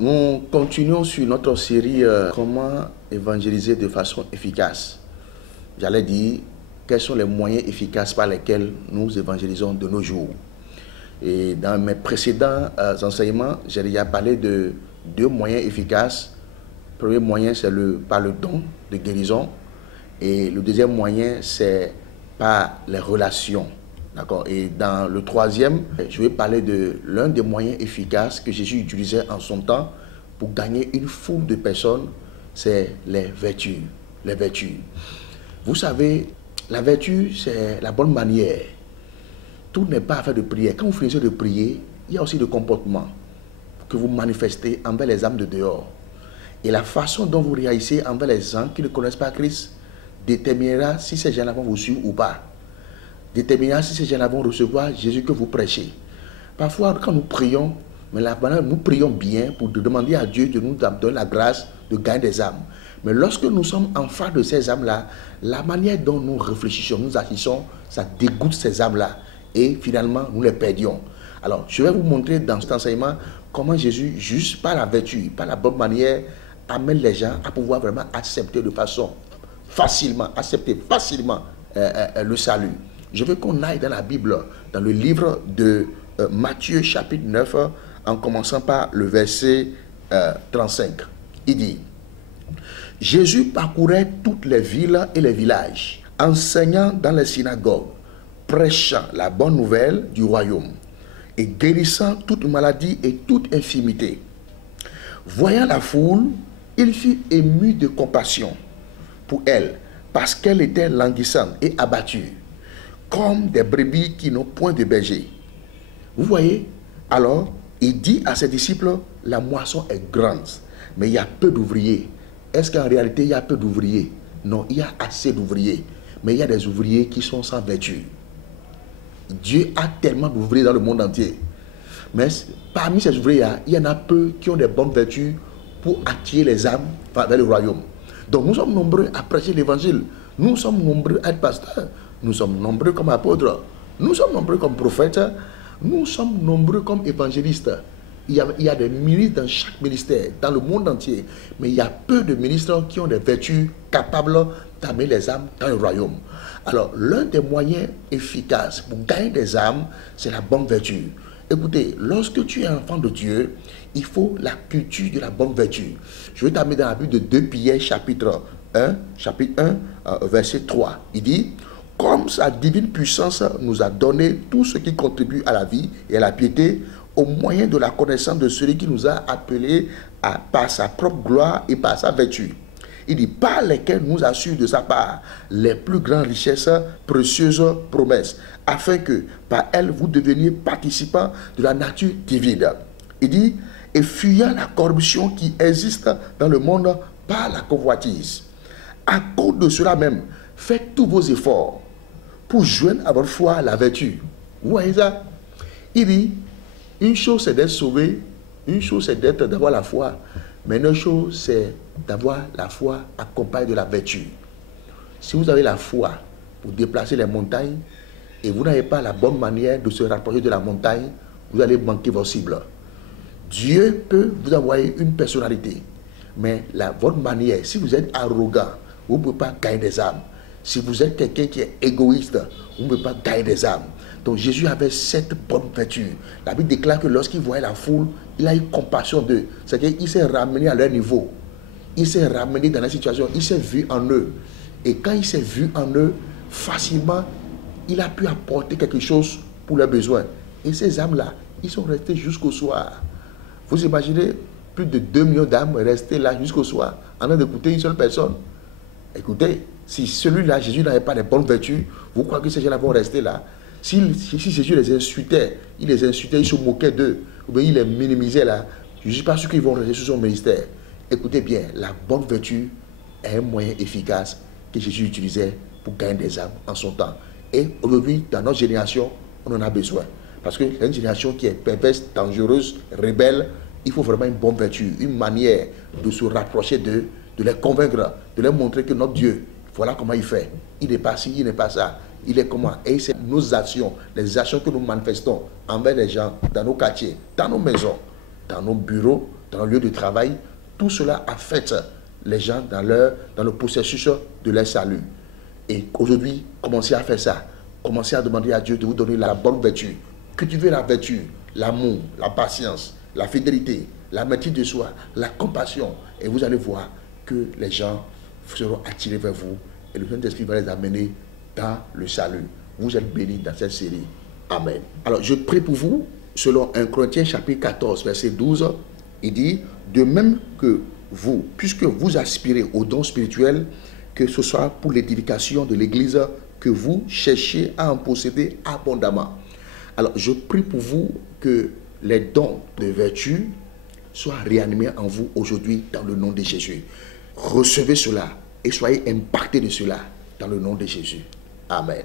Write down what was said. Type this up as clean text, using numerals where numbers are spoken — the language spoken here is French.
Nous continuons sur notre série Comment évangéliser de façon efficace. J'allais dire quels sont les moyens efficaces par lesquels nous évangélisons de nos jours. Et dans mes précédents enseignements, j'ai déjà parlé de deux moyens efficaces. Le premier moyen, c'est par le don de guérison. Et le deuxième moyen, c'est par les relations. D'accord. Et dans le troisième, je vais parler de l'un des moyens efficaces que Jésus utilisait en son temps pour gagner une foule de personnes, c'est les vertus. Les vertus. Vous savez, la vertu, c'est la bonne manière. Tout n'est pas affaire de prière. Quand vous finissez de prier, il y a aussi le comportement que vous manifestez envers les âmes de dehors. Et la façon dont vous réagissez envers les gens qui ne connaissent pas Christ déterminera si ces gens-là vont vous suivre ou pas. Déterminera si ces gens-là vont recevoir Jésus que vous prêchez. Parfois, quand nous prions, nous prions bien pour demander à Dieu de nous donner la grâce de gagner des âmes. Mais lorsque nous sommes en face de ces âmes-là, la manière dont nous réfléchissons, nous agissons, ça dégoûte ces âmes-là. Et finalement, nous les perdions. Alors, je vais vous montrer dans cet enseignement comment Jésus, juste par la vertu, par la bonne manière, amène les gens à pouvoir vraiment accepter de façon facilement, le salut. Je veux qu'on aille dans la Bible, dans le livre de Matthieu chapitre 9, en commençant par le verset 35. Il dit: Jésus parcourait toutes les villes et les villages, enseignant dans les synagogues, prêchant la bonne nouvelle du royaume et guérissant toute maladie et toute infirmité. Voyant la foule, il fut ému de compassion pour elle, parce qu'elle était languissante et abattue, comme des brebis qui n'ont point de berger. Vous voyez? Alors, il dit à ses disciples, la moisson est grande, mais il y a peu d'ouvriers. Est-ce qu'en réalité, il y a peu d'ouvriers? Non, il y a assez d'ouvriers, mais il y a des ouvriers qui sont sans vertu. Dieu a tellement d'ouvriers dans le monde entier. Mais parmi ces ouvriers, il y en a peu qui ont des bonnes vertus pour attirer les âmes vers le royaume. Donc nous sommes nombreux à prêcher l'évangile. Nous sommes nombreux à être pasteurs. Nous sommes nombreux comme apôtres. Nous sommes nombreux comme prophètes. Nous sommes nombreux comme évangélistes. Il y a des ministres dans chaque ministère, dans le monde entier. Mais il y a peu de ministres qui ont des vertus capables d'amener les âmes dans le royaume. Alors, l'un des moyens efficaces pour gagner des âmes, c'est la bonne vertu. Écoutez, lorsque tu es enfant de Dieu, il faut la culture de la bonne vertu. Je vais t'amener dans la Bible de 2 Pierre, chapitre 1, verset 3. Il dit: comme sa divine puissance nous a donné tout ce qui contribue à la vie et à la piété, au moyen de la connaissance de celui qui nous a appelés par sa propre gloire et par sa vertu. Il dit: par lesquels nous assure de sa part les plus grandes richesses, précieuses promesses, afin que par elles vous deveniez participants de la nature divine. Il dit: et fuyant la corruption qui existe dans le monde par la convoitise. À cause de cela même, faites tous vos efforts pour joindre à votre foi la vertu. Vous voyez ça? Il dit: une chose c'est d'être sauvé, une chose c'est d'avoir la foi, mais une autre chose c'est d'avoir la foi accompagnée de la vertu. Si vous avez la foi pour déplacer les montagnes et vous n'avez pas la bonne manière de se rapprocher de la montagne, vous allez manquer vos cibles. Dieu peut vous envoyer une personnalité, mais votre manière, si vous êtes arrogant, vous ne pouvez pas gagner des âmes. Si vous êtes quelqu'un qui est égoïste, vous ne pouvez pas gagner des âmes. Donc Jésus avait cette bonne vertu. La Bible déclare que lorsqu'il voyait la foule, il a eu compassion d'eux. C'est-à-dire qu'il s'est ramené à leur niveau. Il s'est ramené dans la situation. Il s'est vu en eux. Et quand il s'est vu en eux, facilement, il a pu apporter quelque chose pour leurs besoins. Et ces âmes-là, ils sont restés jusqu'au soir. Vous imaginez plus de 2 millions d'âmes restées là jusqu'au soir, en train d'écouter une seule personne. Écoutez, si celui-là, Jésus n'avait pas de bonnes vertus, vous croyez que ces gens-là vont rester là? Si Jésus les insultait, il se moquait d'eux, ou bien il les minimisait là, je ne suis pas sûr qu'ils vont rester sur son ministère. Écoutez bien, la bonne vertu est un moyen efficace que Jésus utilisait pour gagner des âmes en son temps. Et aujourd'hui, dans notre génération, on en a besoin. Parce que c'est une génération qui est perverse, dangereuse, rebelle. Il faut vraiment une bonne vertu, une manière de se rapprocher d'eux, de les convaincre, de leur montrer que notre Dieu, voilà comment il fait. Il n'est pas ci, il n'est pas ça. Il est comment? Et c'est nos actions, les actions que nous manifestons envers les gens, dans nos quartiers, dans nos maisons, dans nos bureaux, dans le lieu de travail. Tout cela affecte les gens dans le processus de leur salut. Et aujourd'hui, commencez à faire ça. Commencez à demander à Dieu de vous donner la bonne vertu. Cultivez la vertu, l'amour, la patience, la fidélité, la maîtrise de soi, la compassion. Et vous allez voir que les gens seront attirés vers vous et le Saint-Esprit va les amener dans le salut. Vous êtes bénis dans cette série. Amen. Alors, je prie pour vous, selon 1 Corinthiens chapitre 14, verset 12, il dit, de même que vous, puisque vous aspirez aux dons spirituels, que ce soit pour l'édification de l'Église, que vous cherchiez à en posséder abondamment. Alors, je prie pour vous que les dons de vertu soient réanimés en vous aujourd'hui dans le nom de Jésus. Recevez cela et soyez impactés de cela dans le nom de Jésus. Amen.